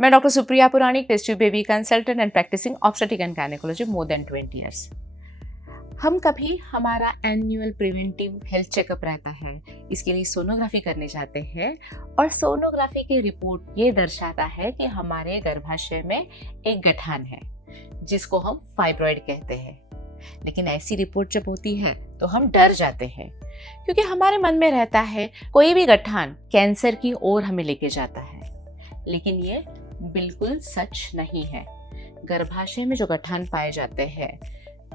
मैं doctor Supriya Puranik, test tube baby consultant and practising obstetric and gynaecology more than 20 years. हम कभी हमारा annual preventive health checkup रहता है, इसके लिए सोनोग्राफी करने जाते हैं और सोनोग्राफी की रिपोर्ट ये दर्शाता है कि हमारे गर्भाशय में एक गठान है जिसको हम फाइब्रॉइड कहते हैं। लेकिन ऐसी रिपोर्ट जब होती है तो हम डर जाते हैं, क्योंकि हमारे मन में रहता है कोई भी गठान कैंसर की ओर हमें लेके जाता है। लेकिन ये बिल्कुल सच नहीं है। गर्भाशय में जो गठान पाए जाते हैं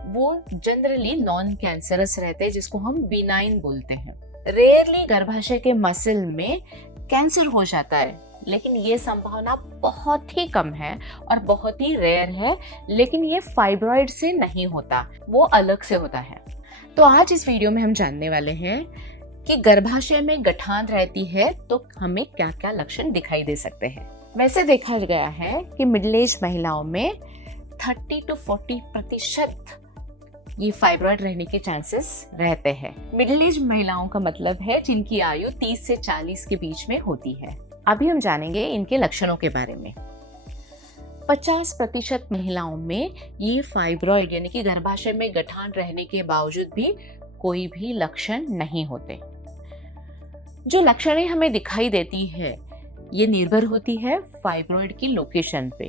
वो जनरली नॉन कैंसरस रहते हैं, जिसको हम बिनाइन बोलते हैं। रेयरली गर्भाशय के मसल में कैंसर हो जाता है, लेकिन ये संभावना बहुत ही कम है और बहुत ही रेयर है। लेकिन ये फाइब्रॉइड से नहीं होता, वो अलग से होता है। तो आज इस वीडियो में हम जानने वाले हैं कि गर्भाशय में गठान रहती है तो हमें क्या क्या लक्षण दिखाई दे सकते हैं। वैसे देखा गया है कि मिडिल एज महिलाओं में 30 to 40% ये फाइब्रॉइड रहने के चांसेस रहते हैं। मिडिल एज महिलाओं का मतलब है जिनकी आयु 30 से 40 के बीच में होती है। अभी हम जानेंगे इनके लक्षणों के बारे में। 50% महिलाओं में ये फाइब्रॉइड यानी कि गर्भाशय में गठान रहने के बावजूद भी कोई भी लक्षण नहीं होते। जो लक्षणें हमें दिखाई देती है ये निर्भर होती है फाइब्रॉइड की लोकेशन पे,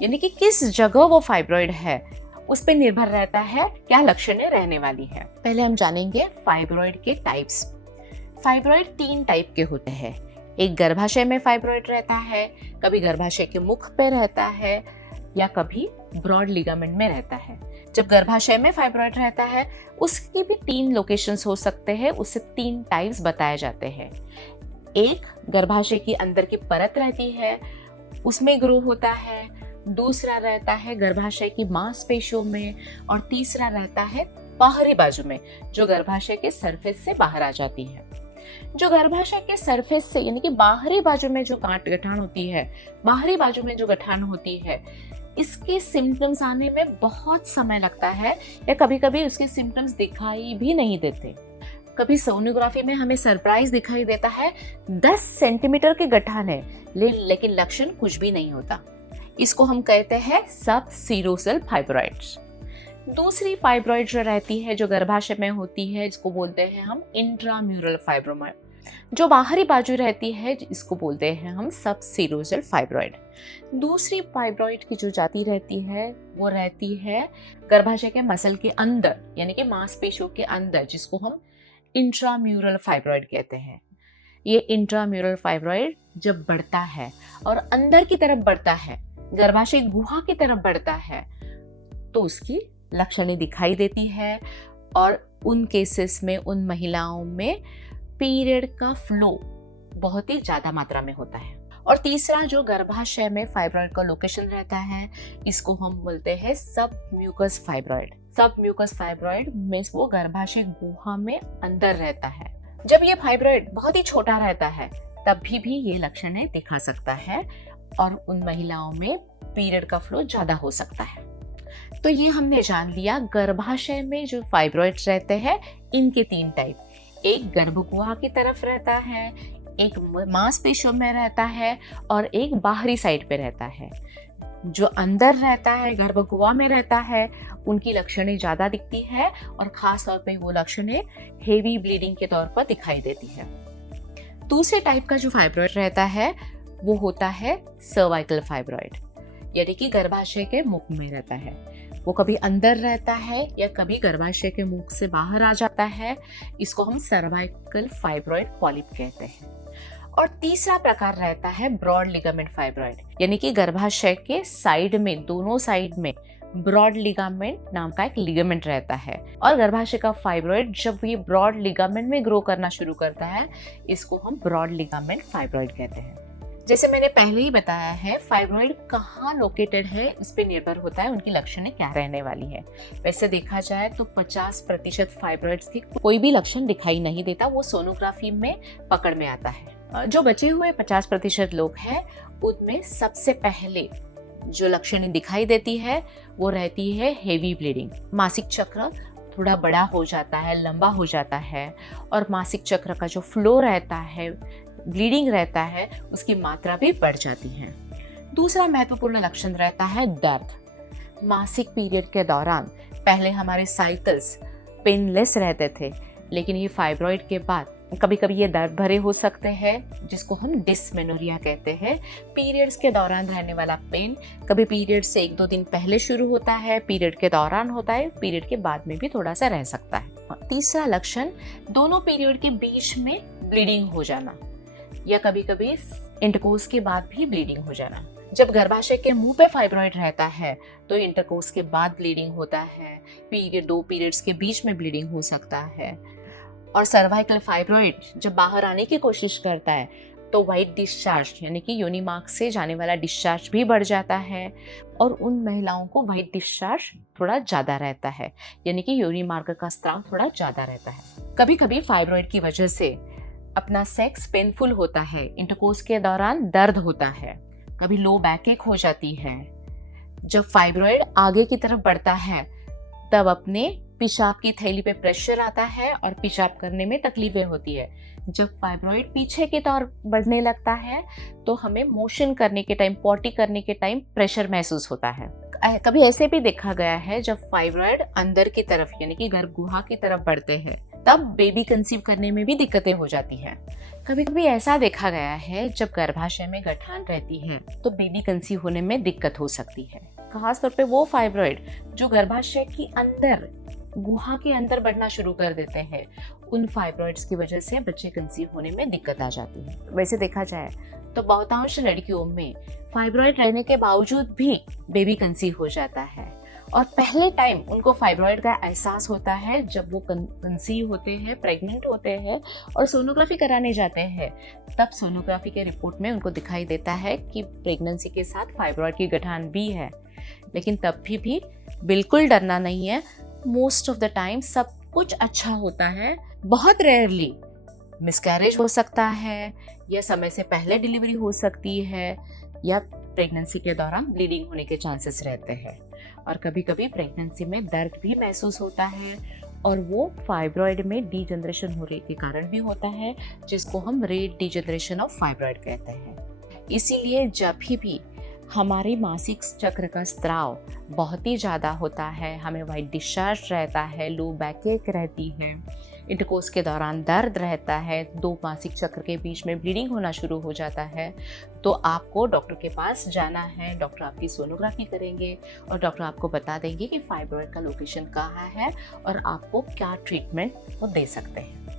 यानी कि किस जगह वो फाइब्रॉइड है उस पे निर्भर रहता है क्या लक्षणें रहने वाली है। पहले हम जानेंगे फाइब्रॉइड के टाइप्स। फाइब्रॉइड 3 टाइप के होते हैं। एक गर्भाशय में फाइब्रॉइड रहता है, कभी गर्भाशय के मुख पे रहता है या कभी ब्रॉड लिगामेंट में रहता है। जब गर्भाशय में फाइब्रॉइड रहता है उसकी भी 3 लोकेशंस हो सकते हैं, उससे 3 टाइप्स बताए जाते हैं। एक गर्भाशय की अंदर की परत रहती है, उसमें ग्रो होता है। दूसरा रहता है गर्भाशय की मांसपेशियों में और तीसरा रहता है बाहरी बाजू में, जो गर्भाशय के सरफेस से बाहर आ जाती है। जो गर्भाशय के सरफेस से यानी कि बाहरी बाजू में जो गठान होती है, बाहरी बाजू में जो गठान होती है, इसके सिम्टम्स आने में बहुत समय लगता है या कभी कभी उसके सिम्टम्स दिखाई भी नहीं देते। कभी सोनोग्राफी में हमें सरप्राइज दिखाई देता है 10 सेंटीमीटर के गठान है, लेकिन लक्षण कुछ भी नहीं होता। इसको हम कहते हैं सब सीरोसल फाइब्रॉइड्स। दूसरी फाइब्रॉइड जो रहती है जो गर्भाशय में होती है, इसको बोलते हैं हम इंट्राम्यूरल फाइब्रोमा। जो बाहरी बाजू रहती है इसको बोलते हैं हम सब सीरोसल फाइब्रॉइड। दूसरी फाइब्रॉइड की जो जाति रहती है वो रहती है गर्भाशय के मसल के अंदर यानी कि मांसपेशियों के अंदर, जिसको हम इंट्राम्यूरल फाइब्रॉइड कहते हैं। ये इंट्राम्यूरल फाइब्रॉइड जब बढ़ता है और अंदर की तरफ बढ़ता है, गर्भाशय गुहा की तरफ बढ़ता है, तो उसकी लक्षणें दिखाई देती है और उन केसेस में उन महिलाओं में पीरियड का फ्लो बहुत ही ज्यादा मात्रा में होता है। और तीसरा जो गर्भाशय में फाइब्रॉइड का लोकेशन रहता है इसको हम बोलते हैं सब म्यूकस फाइब्रॉइड। सब म्यूकस फाइब्रॉइड में वो गर्भाशय गुहा में अंदर रहता है। जब ये फाइब्रॉइड बहुत ही छोटा रहता है तब भी ये लक्षणें दिखा सकता है और उन महिलाओं में पीरियड का फ्लो ज्यादा हो सकता है। तो ये हमने जान लिया गर्भाशय में जो फाइब्रॉइड्स रहते हैं इनके 3 टाइप। एक गर्भगुहा की तरफ रहता है, एक मांसपेशियों में रहता है और एक बाहरी साइड पे रहता है। जो अंदर रहता है, गर्भगुहा में रहता है, उनकी लक्षणें ज्यादा दिखती है और खास तौर पे वो लक्षणें हेवी ब्लीडिंग के तौर पर दिखाई देती है। दूसरे टाइप का जो फाइब्रॉइड रहता है वो होता है सर्वाइकल फाइब्रॉइड, यानी कि गर्भाशय के मुख में रहता है। वो कभी अंदर रहता है या कभी गर्भाशय के मुख से बाहर आ जाता है। इसको हम सर्वाइकल फाइब्रॉइड पॉलिप कहते हैं। और तीसरा प्रकार रहता है ब्रॉड लिगामेंट फाइब्रॉइड, यानी कि गर्भाशय के साइड में, दोनों साइड में ब्रॉड लिगामेंट नाम का एक लिगामेंट रहता है। और गर्भाशय का फाइब्रॉइड जब ये ब्रॉड लिगामेंट में ग्रो करना शुरू करता है इसको हम ब्रॉड लिगामेंट फाइब्रॉइड कहते हैं। जैसे मैंने पहले ही बताया है, फाइब्रॉइड कहाँ लोकेटेड है इस पे निर्भर होता है उनकी लक्षणें क्या रहने वाली है। वैसे देखा जाए तो 50% फाइब्रॉइड्स की कोई भी लक्षण दिखाई नहीं देता, वो सोनोग्राफी में पकड़ में आता है। जो बचे हुए 50% लोग हैं उनमें सबसे पहले जो लक्षणें दिखाई देती है वो रहती है हेवी ब्लीडिंग। मासिक चक्र थोड़ा बड़ा हो जाता है, लंबा हो जाता है और मासिक चक्र का जो फ्लो रहता है, ब्लीडिंग रहता है, उसकी मात्रा भी बढ़ जाती है। दूसरा महत्वपूर्ण लक्षण रहता है दर्द। मासिक पीरियड के दौरान पहले हमारे साइकिल्स पेनलेस रहते थे, लेकिन ये फाइब्रॉइड के बाद कभी कभी ये दर्द भरे हो सकते हैं, जिसको हम डिस्मेनोरिया कहते हैं। पीरियड्स के दौरान रहने वाला पेन कभी पीरियड से 1-2 दिन पहले शुरू होता है, पीरियड के दौरान होता है, पीरियड के बाद में भी थोड़ा सा रह सकता है। तीसरा लक्षण दोनों पीरियड के बीच में ब्लीडिंग हो जाना, या कभी कभी इंटरकोर्स के बाद भी ब्लीडिंग हो जाना। जब गर्भाशय के मुंह पे फाइब्रॉइड रहता है तो इंटरकोर्स के बाद ब्लीडिंग होता है, दो पीरियड्स के बीच में ब्लीडिंग हो सकता है। और सर्वाइकल फाइब्रॉइड जब बाहर आने की कोशिश करता है तो वाइट डिस्चार्ज यानी कि योनि मार्ग से जाने वाला डिस्चार्ज भी बढ़ जाता है, और उन महिलाओं को वाइट डिस्चार्ज थोड़ा ज़्यादा रहता है, यानी कि योनि मार्ग का स्त्राव थोड़ा ज़्यादा रहता है। कभी कभी फाइब्रॉइड की वजह से अपना सेक्स पेनफुल होता है, इंटरकोर्स के दौरान दर्द होता है, कभी लो बैक एक हो जाती है। जब फाइब्रॉइड आगे की तरफ बढ़ता है तब अपने पेशाब की थैली पे प्रेशर आता है और पेशाब करने में तकलीफें होती है। जब फाइब्रॉइड पीछे की तरफ बढ़ने लगता है तो हमें मोशन करने के टाइम, पॉटी करने के टाइम प्रेशर महसूस होता है। कभी ऐसे भी देखा गया है जब फाइब्रॉइड अंदर की तरफ यानी कि गर्भ गुहा की तरफ बढ़ते हैं तब बेबी कंसीव करने में भी दिक्कतें हो जाती हैं। कभी कभी ऐसा देखा गया है जब गर्भाशय में गठान रहती है तो बेबी कंसीव होने में दिक्कत हो सकती है। खास तौर पे वो फाइब्रॉइड जो गर्भाशय की अंदर, गुहा के अंदर बढ़ना शुरू कर देते हैं, उन फाइब्रॉइड्स की वजह से बच्चे कंसीव होने में दिक्कत आ जाती है। वैसे देखा जाए तो बहुतांश लड़कियों में फाइब्रॉइड रहने के बावजूद भी बेबी कंसीव हो जाता है, और पहले टाइम उनको फाइब्रॉइड का एहसास होता है जब वो कंसीव होते हैं, प्रेग्नेंट होते हैं और सोनोग्राफी कराने जाते हैं। तब सोनोग्राफी के रिपोर्ट में उनको दिखाई देता है कि प्रेगनेंसी के साथ फाइब्रॉइड की गठान भी है, लेकिन तब भी बिल्कुल डरना नहीं है। मोस्ट ऑफ द टाइम सब कुछ अच्छा होता है। बहुत रेयरली मिसकैरेज हो सकता है, या समय से पहले डिलीवरी हो सकती है, या प्रेगनेंसी के दौरान ब्लीडिंग होने के चांसेस रहते हैं, और कभी कभी प्रेगनेंसी में दर्द भी महसूस होता है, और वो फाइब्रॉइड में डीजनरेशन होने के कारण भी होता है, जिसको हम रेट डीजनरेशन ऑफ फाइब्रॉइड कहते हैं। इसीलिए जब भी हमारे मासिक चक्र का स्त्राव बहुत ही ज़्यादा होता है, हमें वाइट डिस्चार्ज रहता है, लो बैक एक रहती है, इंटरकोर्स के दौरान दर्द रहता है, 2 मासिक चक्र के बीच में ब्लीडिंग होना शुरू हो जाता है, तो आपको डॉक्टर के पास जाना है। डॉक्टर आपकी सोनोग्राफी करेंगे और डॉक्टर आपको बता देंगे कि फाइब्रॉइड का लोकेशन कहाँ है और आपको क्या ट्रीटमेंट वो दे सकते हैं।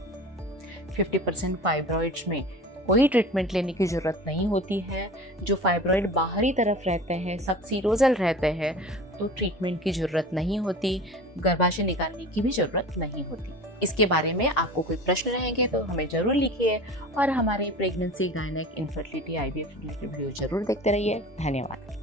50% फाइब्रॉइड्स में कोई ट्रीटमेंट लेने की ज़रूरत नहीं होती है। जो फाइब्रॉइड बाहरी तरफ रहते हैं, सबसीरोजल रहते हैं, तो ट्रीटमेंट की ज़रूरत नहीं होती, गर्भाशय निकालने की भी ज़रूरत नहीं होती। इसके बारे में आपको कोई प्रश्न रहेंगे तो हमें ज़रूर लिखिए, और हमारे pregnancy, gynaec, infertility, IVF related video ज़रूर देखते रहिए। धन्यवाद।